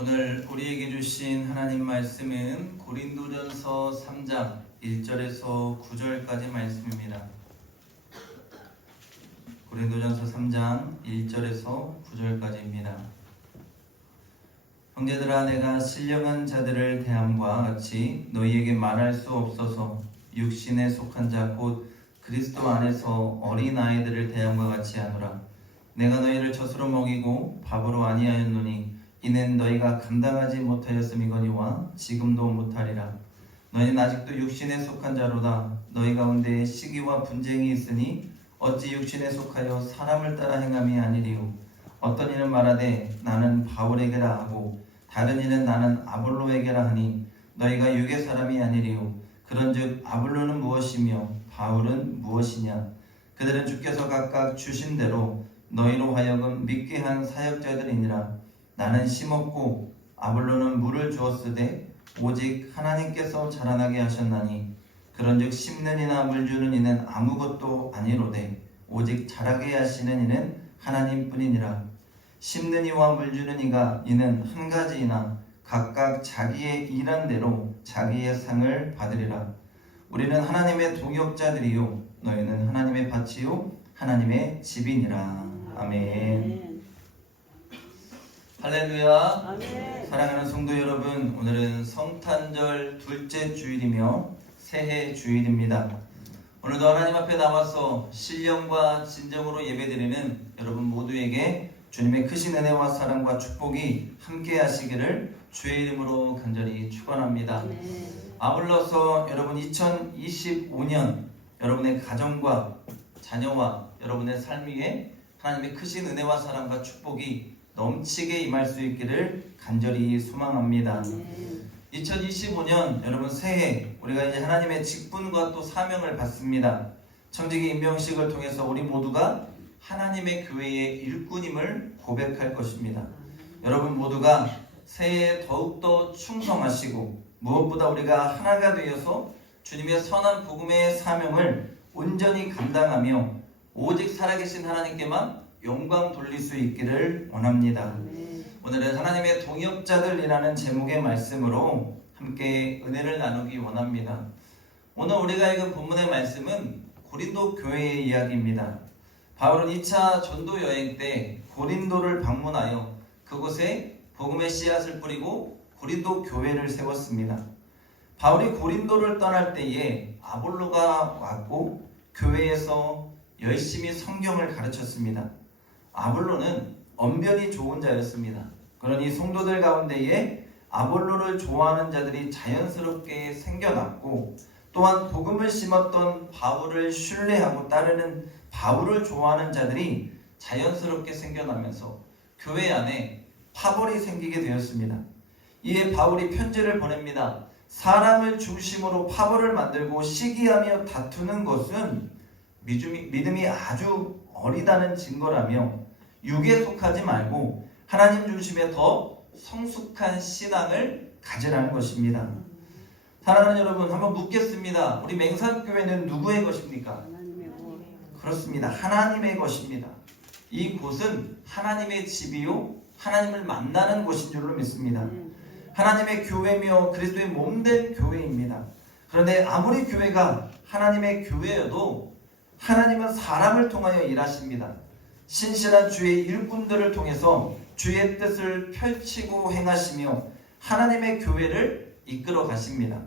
오늘 우리에게 주신 하나님 말씀은 고린도전서 3장 1절에서 9절까지 말씀입니다. 고린도전서 3장 1절에서 9절까지입니다. 형제들아, 내가 신령한 자들을 대함과 같이 너희에게 말할 수 없어서 육신에 속한 자 곧 그리스도 안에서 어린 아이들을 대함과 같이 하노라. 내가 너희를 젖으로 먹이고 밥으로 아니하였노니 이는 너희가 감당하지 못하였음이거니와 지금도 못하리라. 너희는 아직도 육신에 속한 자로다. 너희 가운데 시기와 분쟁이 있으니 어찌 육신에 속하여 사람을 따라 행함이 아니리요. 어떤 이는 말하되 나는 바울에게라 하고 다른 이는 나는 아볼로에게라 하니 너희가 육의 사람이 아니리요. 그런즉 아볼로는 무엇이며 바울은 무엇이냐? 그들은 주께서 각각 주신 대로 너희로 하여금 믿게 한 사역자들이니라. 나는 심었고 아볼로는 물을 주었으되 오직 하나님께서 자라나게 하셨나니 그런즉 심는 이나 물 주는 이는 아무것도 아니로되 오직 자라게 하시는 이는 하나님뿐이니라. 심는 이와 물 주는 이가 이는 한 가지이나 각각 자기의 일한 대로 자기의 상을 받으리라. 우리는 하나님의 동역자들이요 너희는 하나님의 밭이요 하나님의 집이니라. 아멘. 할렐루야. 아멘. 사랑하는 성도 여러분, 오늘은 성탄절 둘째 주일이며 새해 주일입니다. 오늘도 하나님 앞에 나와서 신령과 진정으로 예배드리는 여러분 모두에게 주님의 크신 은혜와 사랑과 축복이 함께 하시기를 주의 이름으로 간절히 축원합니다. 아울러서 여러분 2025년 여러분의 가정과 자녀와 여러분의 삶 위에 하나님의 크신 은혜와 사랑과 축복이 넘치게 임할 수 있기를 간절히 소망합니다. 2025년 여러분 새해 우리가 이제 하나님의 직분과 또 사명을 받습니다. 청지기 임명식을 통해서 우리 모두가 하나님의 교회의 일꾼임을 고백할 것입니다. 여러분 모두가 새해에 더욱더 충성하시고 무엇보다 우리가 하나가 되어서 주님의 선한 복음의 사명을 온전히 감당하며 오직 살아계신 하나님께만 영광 돌릴 수 있기를 원합니다. 오늘은 하나님의 동역자들이라는 제목의 말씀으로 함께 은혜를 나누기 원합니다. 오늘 우리가 읽은 본문의 말씀은 고린도 교회의 이야기입니다. 바울은 2차 전도 여행 때 고린도를 방문하여 그곳에 복음의 씨앗을 뿌리고 고린도 교회를 세웠습니다. 바울이 고린도를 떠날 때에 아볼로가 왔고 교회에서 열심히 성경을 가르쳤습니다. 아볼로는 언변이 좋은 자였습니다. 그러니 성도들 가운데에 아볼로를 좋아하는 자들이 자연스럽게 생겨났고 또한 복음을 심었던 바울을 신뢰하고 따르는 바울을 좋아하는 자들이 자연스럽게 생겨나면서 교회 안에 파벌이 생기게 되었습니다. 이에 바울이 편지를 보냅니다. 사람을 중심으로 파벌을 만들고 시기하며 다투는 것은 믿음이 아주 어리다는 증거라며 육에 속하지 말고 하나님 중심의 더 성숙한 신앙을 가지라는 것입니다. 사랑하는 여러분, 한번 묻겠습니다. 우리 맹산교회는 누구의 것입니까? 그렇습니다. 하나님의 것입니다. 이 곳은 하나님의 집이요 하나님을 만나는 곳인 줄로 믿습니다. 하나님의 교회며 그리스도의 몸된 교회입니다. 그런데 아무리 교회가 하나님의 교회여도 하나님은 사람을 통하여 일하십니다. 신실한 주의 일꾼들을 통해서 주의 뜻을 펼치고 행하시며 하나님의 교회를 이끌어 가십니다.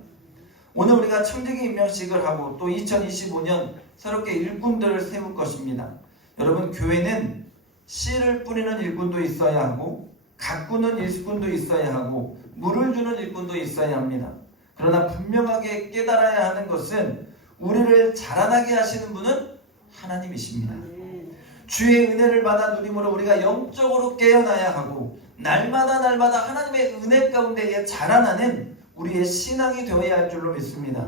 오늘 우리가 청지기 임명식을 하고 또 2025년 새롭게 일꾼들을 세울 것입니다. 여러분, 교회는 씨를 뿌리는 일꾼도 있어야 하고 가꾸는 일꾼도 있어야 하고 물을 주는 일꾼도 있어야 합니다. 그러나 분명하게 깨달아야 하는 것은 우리를 자라나게 하시는 분은 하나님이십니다. 주의 은혜를 받아 누림으로 우리가 영적으로 깨어나야 하고 날마다 하나님의 은혜 가운데에 자라나는 우리의 신앙이 되어야 할 줄로 믿습니다.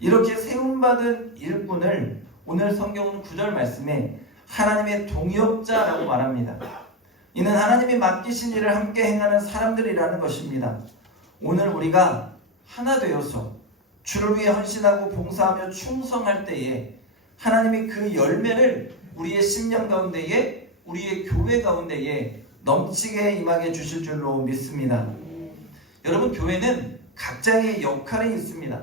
이렇게 세움받은 일꾼을 오늘 성경은 9절 말씀에 하나님의 동역자라고 말합니다. 이는 하나님이 맡기신 일을 함께 행하는 사람들이라는 것입니다. 오늘 우리가 하나 되어서 주를 위해 헌신하고 봉사하며 충성할 때에 하나님이 그 열매를 우리의 심령 가운데에 우리의 교회 가운데에 넘치게 임하게 주실 줄로 믿습니다. 여러분, 교회는 각자의 역할이 있습니다.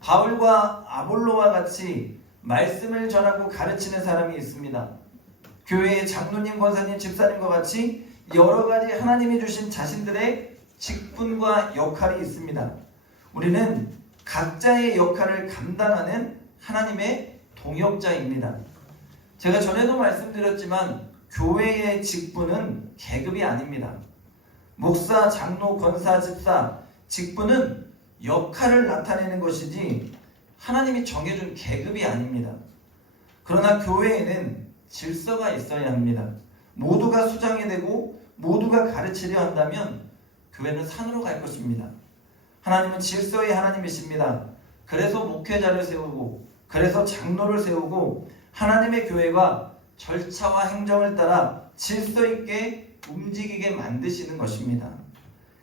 바울과 아볼로와 같이 말씀을 전하고 가르치는 사람이 있습니다. 교회의 장로님, 권사님, 집사님과 같이 여러 가지 하나님이 주신 자신들의 직분과 역할이 있습니다. 우리는 각자의 역할을 감당하는 하나님의 동역자입니다. 제가 전에도 말씀드렸지만 교회의 직분은 계급이 아닙니다. 목사, 장로, 권사, 집사, 직분은 역할을 나타내는 것이지 하나님이 정해준 계급이 아닙니다. 그러나 교회에는 질서가 있어야 합니다. 모두가 수장이 되고 모두가 가르치려 한다면 교회는 산으로 갈 것입니다. 하나님은 질서의 하나님이십니다. 그래서 목회자를 세우고, 그래서 장로를 세우고, 하나님의 교회가 절차와 행정을 따라 질서 있게 움직이게 만드시는 것입니다.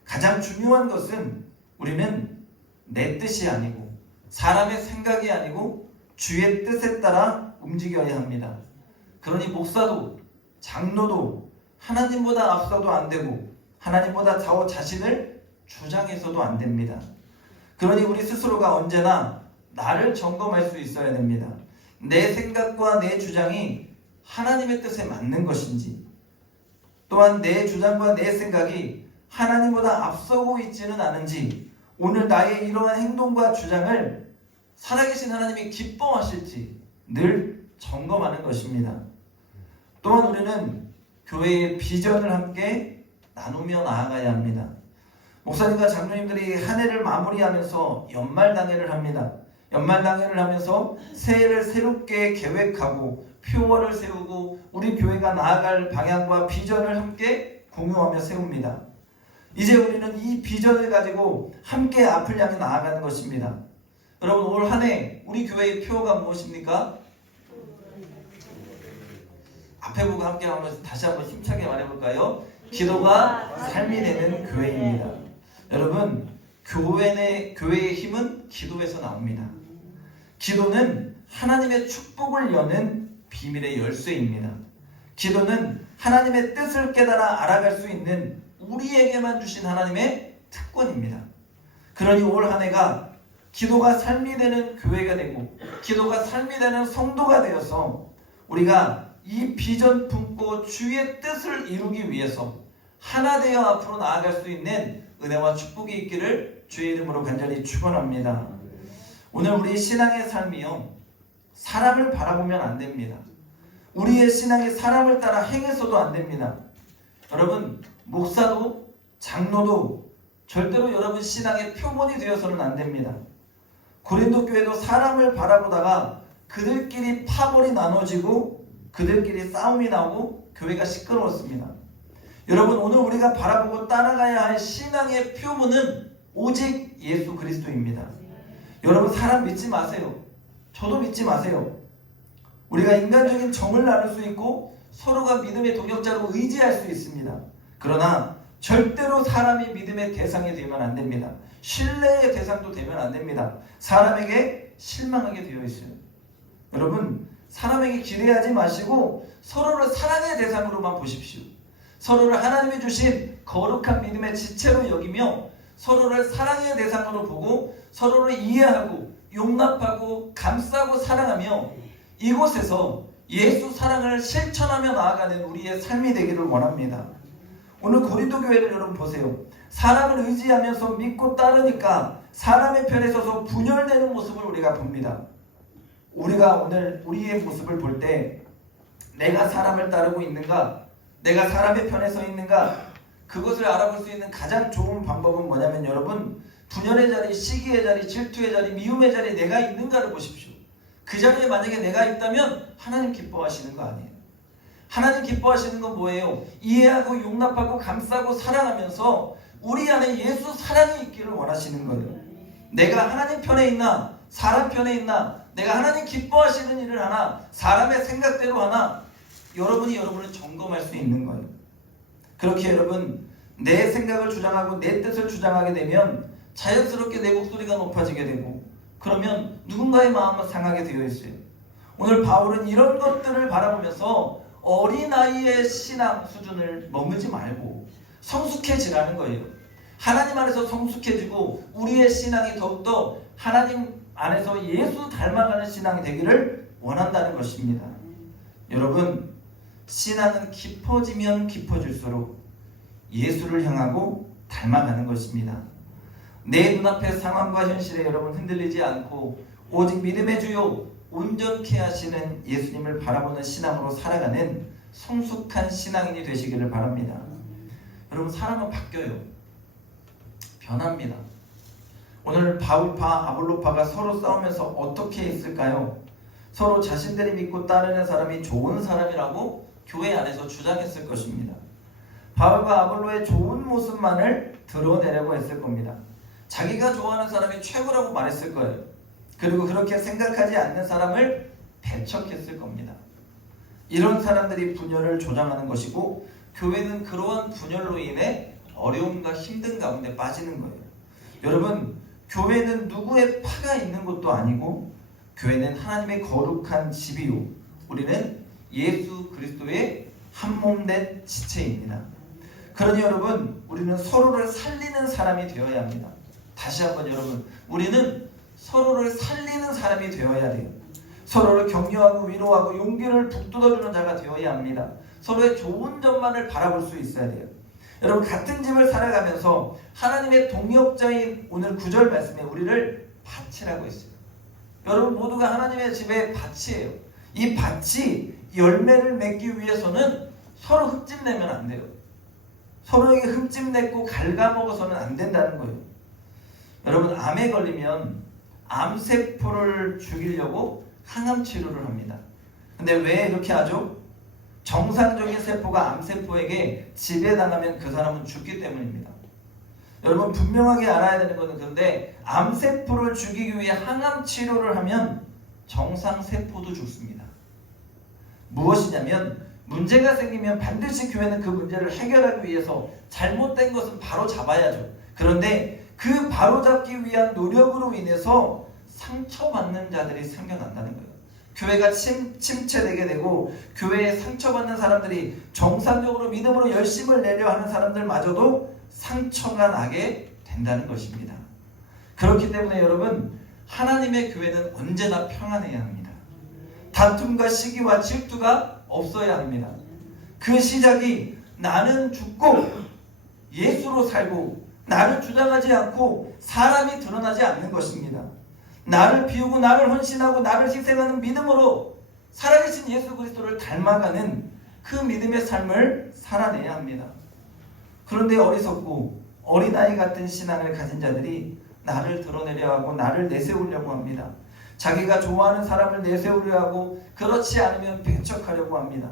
가장 중요한 것은 우리는 내 뜻이 아니고 사람의 생각이 아니고 주의 뜻에 따라 움직여야 합니다. 그러니 목사도 장로도 하나님보다 앞서도 안 되고 하나님보다 더 자신을 주장해서도 안 됩니다. 그러니 우리 스스로가 언제나 나를 점검할 수 있어야 됩니다. 내 생각과 내 주장이 하나님의 뜻에 맞는 것인지, 또한 내 주장과 내 생각이 하나님보다 앞서고 있지는 않은지, 오늘 나의 이러한 행동과 주장을 살아계신 하나님이 기뻐하실지 늘 점검하는 것입니다. 또한 우리는 교회의 비전을 함께 나누며 나아가야 합니다. 목사님과 장로님들이 한 해를 마무리하면서 연말당회를 합니다. 연말당회를 하면서 새해를 새롭게 계획하고 표어를 세우고 우리 교회가 나아갈 방향과 비전을 함께 공유하며 세웁니다. 이제 우리는 이 비전을 가지고 함께 앞을 향해 나아가는 것입니다. 여러분, 올 한 해 우리 교회의 표어가 무엇입니까? 앞에 보고 함께 다시 한번 힘차게 말해볼까요? 기도가 삶이 되는 교회입니다. 여러분, 교회의 힘은 기도에서 나옵니다. 기도는 하나님의 축복을 여는 비밀의 열쇠입니다. 기도는 하나님의 뜻을 깨달아 알아갈 수 있는 우리에게만 주신 하나님의 특권입니다. 그러니 올 한 해가 기도가 삶이 되는 교회가 되고 기도가 삶이 되는 성도가 되어서 우리가 이 비전 품고 주의 뜻을 이루기 위해서 하나 되어 앞으로 나아갈 수 있는 은혜와 축복이 있기를 주의 이름으로 간절히 축원합니다. 오늘 우리 신앙의 삶이요, 사람을 바라보면 안 됩니다. 우리의 신앙이 사람을 따라 행해서도 안 됩니다. 여러분, 목사도 장로도 절대로 여러분 신앙의 표본이 되어서는 안 됩니다. 고린도 교회도 사람을 바라보다가 그들끼리 파벌이 나눠지고 그들끼리 싸움이 나고 교회가 시끄러웠습니다. 여러분, 오늘 우리가 바라보고 따라가야 할 신앙의 표본은 오직 예수 그리스도입니다. 여러분, 사람 믿지 마세요. 저도 믿지 마세요. 우리가 인간적인 정을 나눌 수 있고 서로가 믿음의 동역자로 의지할 수 있습니다. 그러나 절대로 사람이 믿음의 대상이 되면 안 됩니다. 신뢰의 대상도 되면 안 됩니다. 사람에게 실망하게 되어 있어요. 여러분, 사람에게 기대하지 마시고 서로를 사랑의 대상으로만 보십시오. 서로를 하나님이 주신 거룩한 믿음의 지체로 여기며 서로를 사랑의 대상으로 보고 서로를 이해하고 용납하고 감싸고 사랑하며 이곳에서 예수 사랑을 실천하며 나아가는 우리의 삶이 되기를 원합니다. 오늘 고린도 교회를 여러분 보세요. 사람을 의지하면서 믿고 따르니까 사람의 편에 서서 분열되는 모습을 우리가 봅니다. 우리가 오늘 우리의 모습을 볼 때 내가 사람을 따르고 있는가, 내가 사람의 편에 서 있는가, 그것을 알아볼 수 있는 가장 좋은 방법은 뭐냐면 여러분, 분열의 자리, 시기의 자리, 질투의 자리, 미움의 자리에 내가 있는가를 보십시오. 그 자리에 만약에 내가 있다면 하나님 기뻐하시는 거 아니에요. 하나님 기뻐하시는 건 뭐예요? 이해하고 용납하고 감싸고 사랑하면서 우리 안에 예수 사랑이 있기를 원하시는 거예요. 내가 하나님 편에 있나 사람 편에 있나, 내가 하나님 기뻐하시는 일을 하나 사람의 생각대로 하나, 여러분이 여러분을 점검할 수 있는 거예요. 그렇게 여러분, 내 생각을 주장하고 내 뜻을 주장하게 되면 자연스럽게 내 목소리가 높아지게 되고, 그러면 누군가의 마음은 상하게 되어 있어요. 오늘 바울은 이런 것들을 바라보면서 어린아이의 신앙 수준을 머물지 말고 성숙해지라는 거예요. 하나님 안에서 성숙해지고 우리의 신앙이 더욱더 하나님 안에서 예수 닮아가는 신앙이 되기를 원한다는 것입니다. 여러분, 신앙은 깊어지면 깊어질수록 예수를 향하고 닮아가는 것입니다. 내 눈앞의 상황과 현실에 여러분 흔들리지 않고 오직 믿음의 주요 온전케 하시는 예수님을 바라보는 신앙으로 살아가는 성숙한 신앙인이 되시기를 바랍니다. 여러분, 사람은 바뀌어요. 변합니다. 오늘 바울파, 아볼로파가 서로 싸우면서 어떻게 했을까요? 서로 자신들이 믿고 따르는 사람이 좋은 사람이라고 교회 안에서 주장했을 것입니다. 바울과 아볼로의 좋은 모습만을 드러내려고 했을 겁니다. 자기가 좋아하는 사람이 최고라고 말했을 거예요. 그리고 그렇게 생각하지 않는 사람을 배척했을 겁니다. 이런 사람들이 분열을 조장하는 것이고 교회는 그러한 분열로 인해 어려움과 힘든 가운데 빠지는 거예요. 여러분, 교회는 누구의 파가 있는 것도 아니고 교회는 하나님의 거룩한 집이요 우리는 예수 그리스도의 한몸된 지체입니다. 그러니 여러분, 우리는 서로를 살리는 사람이 되어야 합니다. 다시 한번 여러분, 우리는 서로를 살리는 사람이 되어야 돼요. 서로를 격려하고 위로하고 용기를 북돋아주는 자가 되어야 합니다. 서로의 좋은 점만을 바라볼 수 있어야 돼요. 여러분, 같은 집을 살아가면서 하나님의 동역자인 오늘 9절 말씀에 우리를 밭이라고 했어요. 여러분 모두가 하나님의 집의 밭이에요. 이 밭이 열매를 맺기 위해서는 서로 흠집내면 안 돼요. 서로에게 흠집내고 갉아먹어서는 안 된다는 거예요. 여러분, 암에 걸리면 암세포를 죽이려고 항암 치료를 합니다. 근데 왜 이렇게 하죠? 정상적인 세포가 암세포에게 지배당하면 그 사람은 죽기 때문입니다. 여러분, 분명하게 알아야 되는 것은 그런데 암세포를 죽이기 위해 항암 치료를 하면 정상세포도 죽습니다. 무엇이냐면 문제가 생기면 반드시 교회는 그 문제를 해결하기 위해서 잘못된 것은 바로 잡아야죠. 그런데 그 바로잡기 위한 노력으로 인해서 상처받는 자들이 생겨난다는 거예요. 교회가 침체되게 되고 교회에 상처받는 사람들이 정상적으로 믿음으로 열심을 내려 하는 사람들마저도 상처가 나게 된다는 것입니다. 그렇기 때문에 여러분, 하나님의 교회는 언제나 평안해야 합니다. 다툼과 시기와 질투가 없어야 합니다. 그 시작이 나는 죽고 예수로 살고 나를 주장하지 않고 사람이 드러나지 않는 것입니다. 나를 비우고 나를 헌신하고 나를 희생하는 믿음으로 살아계신 예수 그리스도를 닮아가는 그 믿음의 삶을 살아내야 합니다. 그런데 어리석고 어린아이 같은 신앙을 가진 자들이 나를 드러내려 하고 나를 내세우려고 합니다. 자기가 좋아하는 사람을 내세우려 하고 그렇지 않으면 배척하려고 합니다.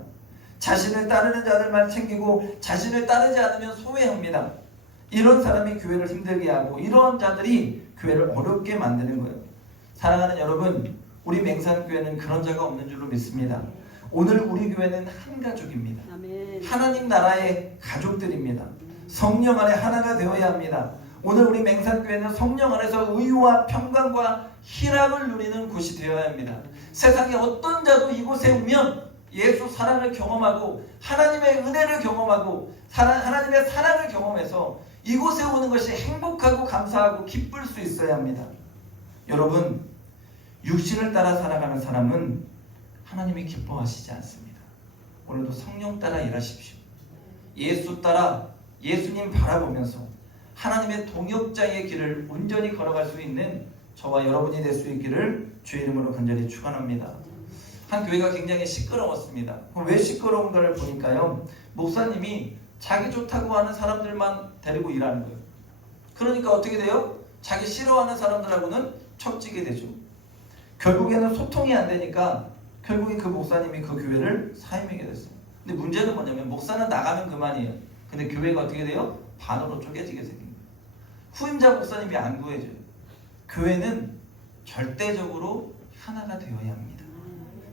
자신을 따르는 자들만 챙기고 자신을 따르지 않으면 소외합니다. 이런 사람이 교회를 힘들게 하고 이런 자들이 교회를 어렵게 만드는 거예요. 사랑하는 여러분, 우리 맹산교회는 그런 자가 없는 줄로 믿습니다. 오늘 우리 교회는 한 가족입니다. 아멘. 하나님 나라의 가족들입니다. 성령 안에 하나가 되어야 합니다. 오늘 우리 맹산교회는 성령 안에서 의와 평강과 희락을 누리는 곳이 되어야 합니다. 세상에 어떤 자도 이곳에 오면 예수 사랑을 경험하고 하나님의 은혜를 경험하고 하나님의 사랑을 경험해서 이곳에 오는 것이 행복하고 감사하고 기쁠 수 있어야 합니다. 여러분, 육신을 따라 살아가는 사람은 하나님이 기뻐하시지 않습니다. 오늘도 성령 따라 일하십시오. 예수 따라 예수님 바라보면서 하나님의 동역자의 길을 온전히 걸어갈 수 있는 저와 여러분이 될 수 있기를 주의 이름으로 간절히 축원합니다. 한 교회가 굉장히 시끄러웠습니다. 왜 시끄러운가를 보니까요, 목사님이 자기 좋다고 하는 사람들만 데리고 일하는 거예요. 그러니까 어떻게 돼요? 자기 싫어하는 사람들하고는 척지게 되죠. 결국에는 소통이 안 되니까 결국에 그 목사님이 그 교회를 사임하게 됐어요. 근데 문제는 뭐냐면 목사는 나가면 그만이에요. 근데 교회가 어떻게 돼요? 반으로 쪼개지게 생긴 거예요. 후임자 목사님이 안 구해져요. 교회는 절대적으로 하나가 되어야 합니다.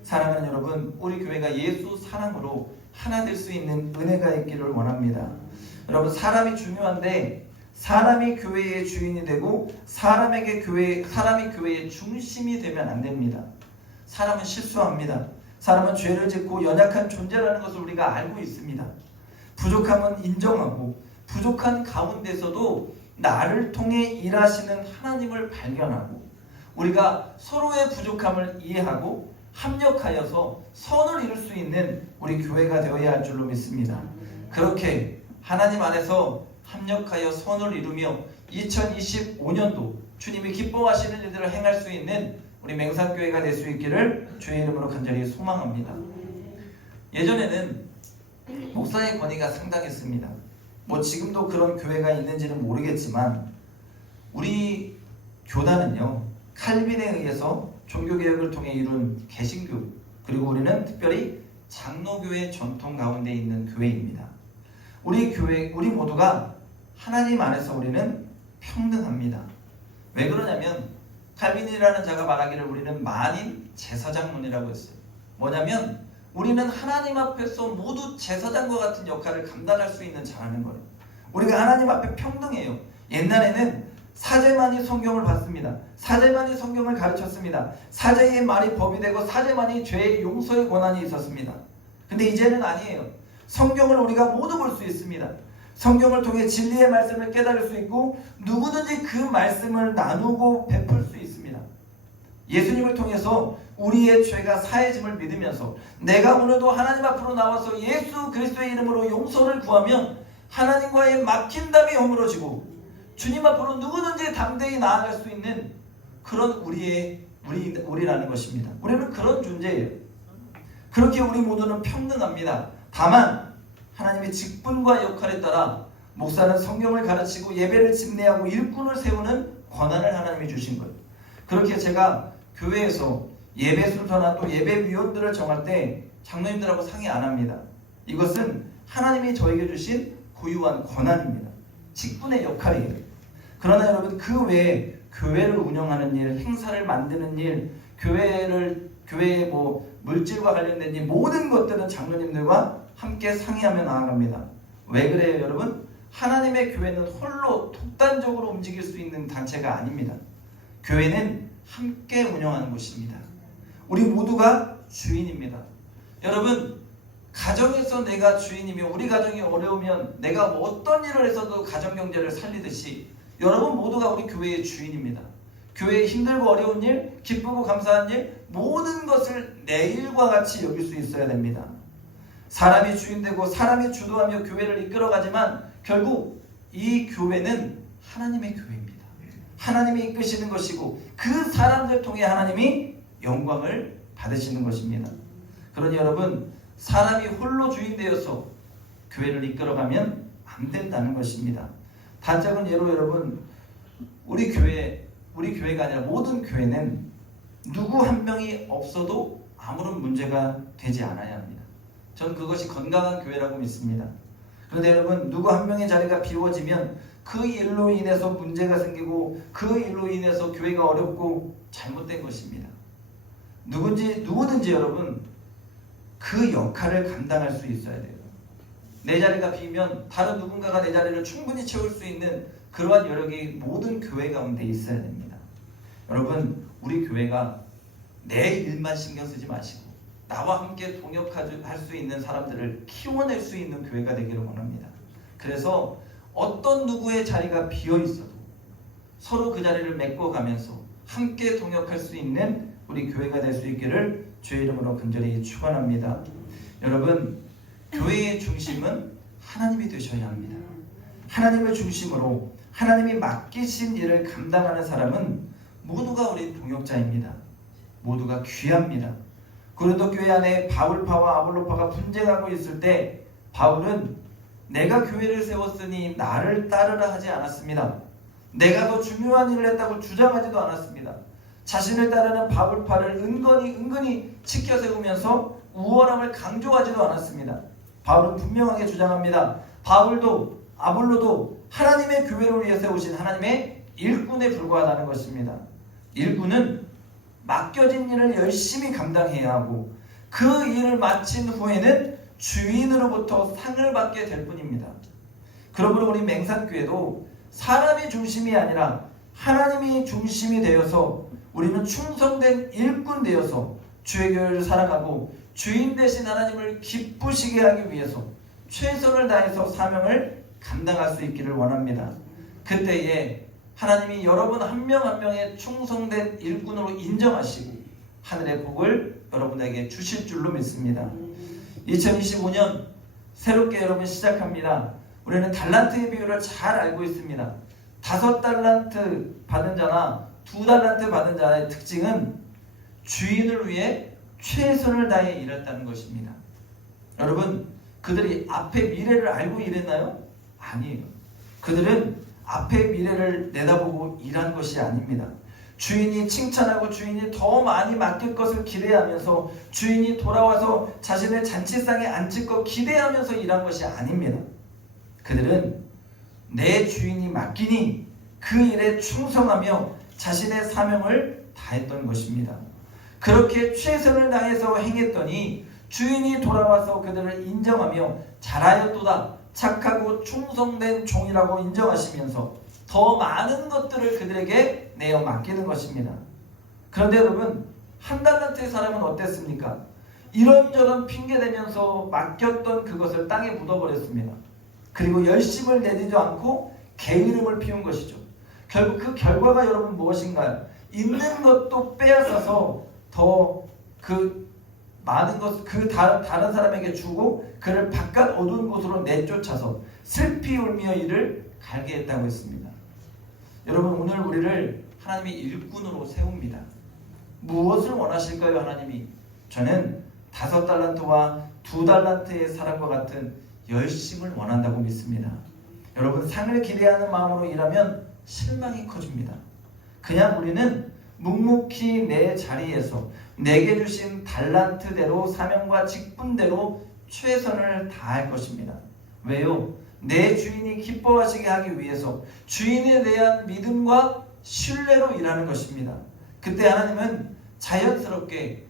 사랑하는 여러분, 우리 교회가 예수 사랑으로 하나 될 수 있는 은혜가 있기를 원합니다. 여러분, 사람이 중요한데 사람이 교회의 주인이 되고 사람이 교회의 중심이 되면 안 됩니다. 사람은 실수합니다. 사람은 죄를 짓고 연약한 존재라는 것을 우리가 알고 있습니다. 부족함은 인정하고 부족한 가운데서도 나를 통해 일하시는 하나님을 발견하고 우리가 서로의 부족함을 이해하고 합력하여서 선을 이룰 수 있는 우리 교회가 되어야 할 줄로 믿습니다. 그렇게 하나님 안에서 합력하여 선을 이루며 2025년도 주님이 기뻐하시는 일들을 행할 수 있는 우리 맹산교회가 될 수 있기를 주의 이름으로 간절히 소망합니다. 예전에는 목사의 권위가 상당했습니다. 뭐 지금도 그런 교회가 있는지는 모르겠지만 우리 교단은요, 칼빈에 의해서 종교개혁을 통해 이룬 개신교, 그리고 우리는 특별히 장로교회 전통 가운데 있는 교회입니다. 우리 교회, 우리 모두가 하나님 안에서 우리는 평등합니다. 왜 그러냐면 칼빈이라는 자가 말하기를 우리는 만인 제사장론이라고 했어요. 뭐냐면 우리는 하나님 앞에서 모두 제사장과 같은 역할을 감당할 수 있는 자라는 거예요. 우리가 하나님 앞에 평등해요. 옛날에는 사제만이 성경을 봤습니다. 사제만이 성경을 가르쳤습니다. 사제의 말이 법이 되고 사제만이 죄의 용서의 권한이 있었습니다. 근데 이제는 아니에요. 성경을 우리가 모두 볼 수 있습니다. 성경을 통해 진리의 말씀을 깨달을 수 있고 누구든지 그 말씀을 나누고 베풀 수 있습니다. 예수님을 통해서 우리의 죄가 사해짐을 믿으면서 내가 오늘도 하나님 앞으로 나와서 예수 그리스도의 이름으로 용서를 구하면 하나님과의 막힌 담이 허물어지고 주님 앞으로 누구든지 담대히 나아갈 수 있는 그런 우리라는 것입니다. 우리는 그런 존재예요. 그렇게 우리 모두는 평등합니다. 다만 하나님의 직분과 역할에 따라 목사는 성경을 가르치고 예배를 집례하고 일꾼을 세우는 권한을 하나님이 주신 거예요. 그렇게 제가 교회에서 예배 순서나 또 예배위원들을 정할 때 장로님들하고 상의 안 합니다. 이것은 하나님이 저에게 주신 고유한 권한입니다. 직분의 역할이에요. 그러나 여러분, 그 외에 교회를 운영하는 일, 행사를 만드는 일, 교회의 물질과 관련된 일, 모든 것들은 장로님들과 함께 상의하며 나아갑니다. 왜 그래요, 여러분? 하나님의 교회는 홀로 독단적으로 움직일 수 있는 단체가 아닙니다. 교회는 함께 운영하는 곳입니다. 우리 모두가 주인입니다. 여러분, 가정에서 내가 주인이며 우리 가정이 어려우면 내가 어떤 일을 해서도 가정경제를 살리듯이 여러분 모두가 우리 교회의 주인입니다. 교회의 힘들고 어려운 일, 기쁘고 감사한 일, 모든 것을 내 일과 같이 여길 수 있어야 됩니다. 사람이 주인되고 사람이 주도하며 교회를 이끌어가지만 결국 이 교회는 하나님의 교회입니다. 하나님이 이끄시는 것이고 그 사람들 통해 하나님이 영광을 받으시는 것입니다. 그러니 여러분, 사람이 홀로 주인되어서 교회를 이끌어가면 안 된다는 것입니다. 단적인 예로 여러분, 우리 교회가 아니라 모든 교회는 누구 한 명이 없어도 아무런 문제가 되지 않아야 합니다. 전 그것이 건강한 교회라고 믿습니다. 그런데 여러분, 누구 한 명의 자리가 비워지면 그 일로 인해서 문제가 생기고 그 일로 인해서 교회가 어렵고 잘못된 것입니다. 누구든지 여러분, 그 역할을 감당할 수 있어야 돼요. 내 자리가 비면 다른 누군가가 내 자리를 충분히 채울 수 있는 그러한 여력이 모든 교회 가운데 있어야 됩니다. 여러분, 우리 교회가 내 일만 신경 쓰지 마시고 나와 함께 동역할 수 있는 사람들을 키워낼 수 있는 교회가 되기를 원합니다. 그래서 어떤 누구의 자리가 비어 있어도 서로 그 자리를 메꿔가면서 함께 동역할 수 있는 우리 교회가 될 수 있기를 주의 이름으로 간절히 축원합니다. 여러분, 교회의 중심은 하나님이 되셔야 합니다. 하나님을 중심으로 하나님이 맡기신 일을 감당하는 사람은 모두가 우리 동역자입니다. 모두가 귀합니다. 고린도 교회 안에 바울파와 아볼로파가 분쟁하고 있을 때 바울은 내가 교회를 세웠으니 나를 따르라 하지 않았습니다. 내가 더 중요한 일을 했다고 주장하지도 않았습니다. 자신을 따르는 바울파를 은근히 치켜 세우면서 우월함을 강조하지도 않았습니다. 바울은 분명하게 주장합니다. 바울도 아볼로도 하나님의 교회를 위해 세우신 하나님의 일꾼에 불과하다는 것입니다. 일꾼은 맡겨진 일을 열심히 감당해야 하고 그 일을 마친 후에는 주인으로부터 상을 받게 될 뿐입니다. 그러므로 우리 맹산교회도 사람이 중심이 아니라 하나님이 중심이 되어서 우리는 충성된 일꾼 되어서 주의 교회를 사랑하고 주인 되신 하나님을 기쁘시게 하기 위해서 최선을 다해서 사명을 감당할 수 있기를 원합니다. 그때에 하나님이 여러분 한 명 한 명의 충성된 일꾼으로 인정하시고 하늘의 복을 여러분에게 주실 줄로 믿습니다. 2025년 새롭게 여러분 시작합니다. 우리는 달란트의 비율을 잘 알고 있습니다. 5달란트 받은 자나 2달란트 받은 자의 특징은 주인을 위해 최선을 다해 일했다는 것입니다. 여러분, 그들이 앞의 미래를 알고 일했나요? 아니에요. 그들은 앞의 미래를 내다보고 일한 것이 아닙니다. 주인이 칭찬하고 주인이 더 많이 맡길 것을 기대하면서 주인이 돌아와서 자신의 잔치상에 앉을 것 기대하면서 일한 것이 아닙니다. 그들은 내 주인이 맡기니 그 일에 충성하며 자신의 사명을 다했던 것입니다. 그렇게 최선을 다해서 행했더니 주인이 돌아와서 그들을 인정하며 잘하였도다, 착하고 충성된 종이라고 인정하시면서 더 많은 것들을 그들에게 내어 맡기는 것입니다. 그런데 여러분, 1달란트의 사람은 어땠습니까? 이런저런 핑계대면서 맡겼던 그것을 땅에 묻어버렸습니다. 그리고 열심을 내지도 않고 게으름을 피운 것이죠. 결국 그 결과가 여러분 무엇인가요? 있는 것도 빼앗아서 더 그 많은 것, 다른 사람에게 주고 그를 바깥 어두운 곳으로 내쫓아서 슬피 울며 이를 갈게 했다고 했습니다. 여러분, 오늘 우리를 하나님이 일꾼으로 세웁니다. 무엇을 원하실까요, 하나님이? 저는 5달란트와 2달란트의 사람과 같은 열심을 원한다고 믿습니다. 여러분, 상을 기대하는 마음으로 일하면 실망이 커집니다. 그냥 우리는 묵묵히 내 자리에서 내게 주신 달란트대로 사명과 직분대로 최선을 다할 것입니다. 왜요? 내 주인이 기뻐하시게 하기 위해서 주인에 대한 믿음과 신뢰로 일하는 것입니다. 그때 하나님은 자연스럽게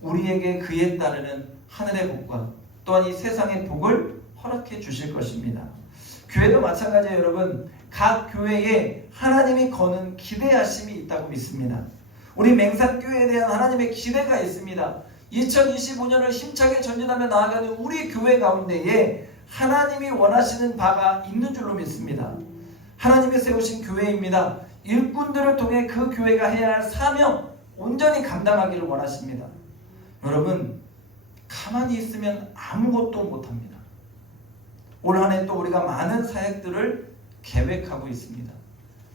우리에게 그에 따르는 하늘의 복과 또한 이 세상의 복을 허락해 주실 것입니다. 교회도 마찬가지예요. 여러분, 각 교회에 하나님이 거는 기대하심이 있다고 믿습니다. 우리 맹산교회에 대한 하나님의 기대가 있습니다. 2025년을 힘차게 전진하며 나아가는 우리 교회 가운데에 하나님이 원하시는 바가 있는 줄로 믿습니다. 하나님이 세우신 교회입니다. 일꾼들을 통해 그 교회가 해야 할 사명 온전히 감당하기를 원하십니다. 여러분, 가만히 있으면 아무것도 못합니다. 올 한 해 또 우리가 많은 사역들을 계획하고 있습니다.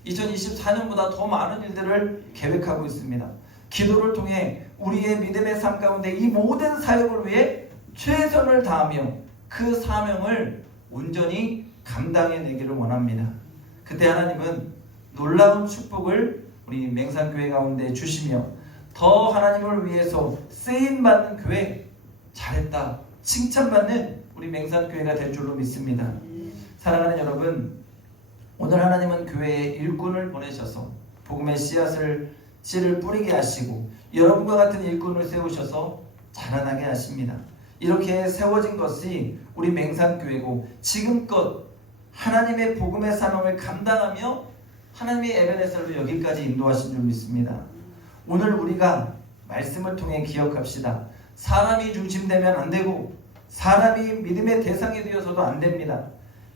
2024년보다 더 많은 일들을 계획하고 있습니다. 기도를 통해 우리의 믿음의 삶 가운데 이 모든 사역을 위해 최선을 다하며 그 사명을 온전히 감당해내기를 원합니다. 그때 하나님은 놀라운 축복을 우리 맹산교회 가운데 주시며 더 하나님을 위해서 쓰임받는 교회, 잘했다, 칭찬받는 우리 맹산교회가 될 줄로 믿습니다. 사랑하는 여러분, 오늘 하나님은 교회에 일꾼을 보내셔서 복음의 씨를 뿌리게 하시고 여러분과 같은 일꾼을 세우셔서 자라나게 하십니다. 이렇게 세워진 것이 우리 맹산교회고 지금껏 하나님의 복음의 사명을 감당하며 하나님의 에베네셀로 여기까지 인도하신 줄 믿습니다. 오늘 우리가 말씀을 통해 기억합시다. 사람이 중심되면 안 되고 사람이 믿음의 대상이 되어서도 안 됩니다.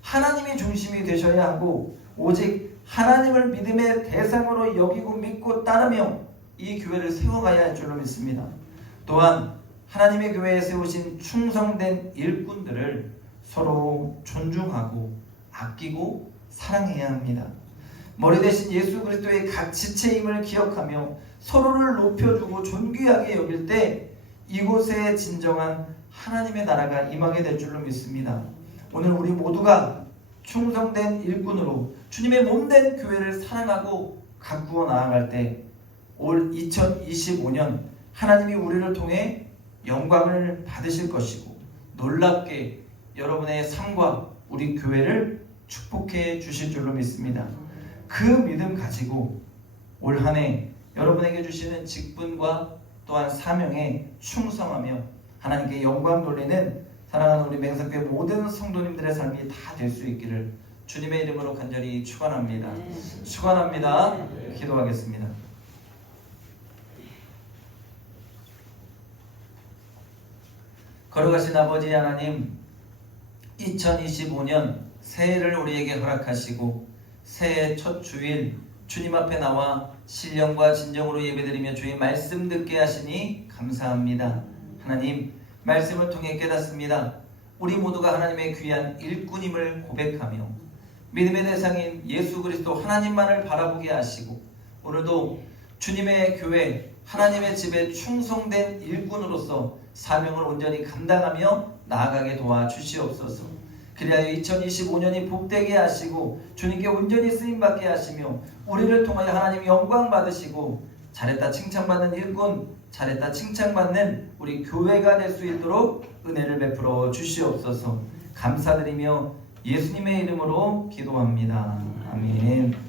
하나님이 중심이 되셔야 하고 오직 하나님을 믿음의 대상으로 여기고 믿고 따르며 이 교회를 세워가야 할 줄로 믿습니다. 또한 하나님의 교회에 세우신 충성된 일꾼들을 서로 존중하고 아끼고 사랑해야 합니다. 머리 대신 예수 그리스도의 각 지체임을 기억하며 서로를 높여주고 존귀하게 여길 때 이곳에 진정한 하나님의 나라가 임하게 될 줄로 믿습니다. 오늘 우리 모두가 충성된 일꾼으로 주님의 몸된 교회를 사랑하고 가꾸어 나아갈 때 올 2025년 하나님이 우리를 통해 영광을 받으실 것이고 놀랍게 여러분의 삶과 우리 교회를 축복해 주실 줄로 믿습니다. 그 믿음 가지고 올 한 해 여러분에게 주시는 직분과 또한 사명에 충성하며 하나님께 영광 돌리는 사랑하는 우리 맹산교회 모든 성도님들의 삶이 다 될 수 있기를 주님의 이름으로 간절히 축원합니다. 축원합니다. 기도하겠습니다. 거룩하신 아버지 하나님, 2025년 새해를 우리에게 허락하시고 새해 첫 주일 주님 앞에 나와 신령과 진정으로 예배드리며 주의 말씀 듣게 하시니 감사합니다. 하나님, 말씀을 통해 깨닫습니다. 우리 모두가 하나님의 귀한 일꾼임을 고백하며 믿음의 대상인 예수 그리스도 하나님만을 바라보게 하시고 오늘도 주님의 교회 하나님의 집에 충성된 일꾼으로서 사명을 온전히 감당하며 나아가게 도와주시옵소서. 그리하여 2025년이 복되게 하시고 주님께 온전히 쓰임받게 하시며 우리를 통하여 하나님 영광 받으시고 잘했다 칭찬받는 일꾼, 잘했다 칭찬받는 우리 교회가 될 수 있도록 은혜를 베풀어 주시옵소서. 감사드리며 예수님의 이름으로 기도합니다. 아멘.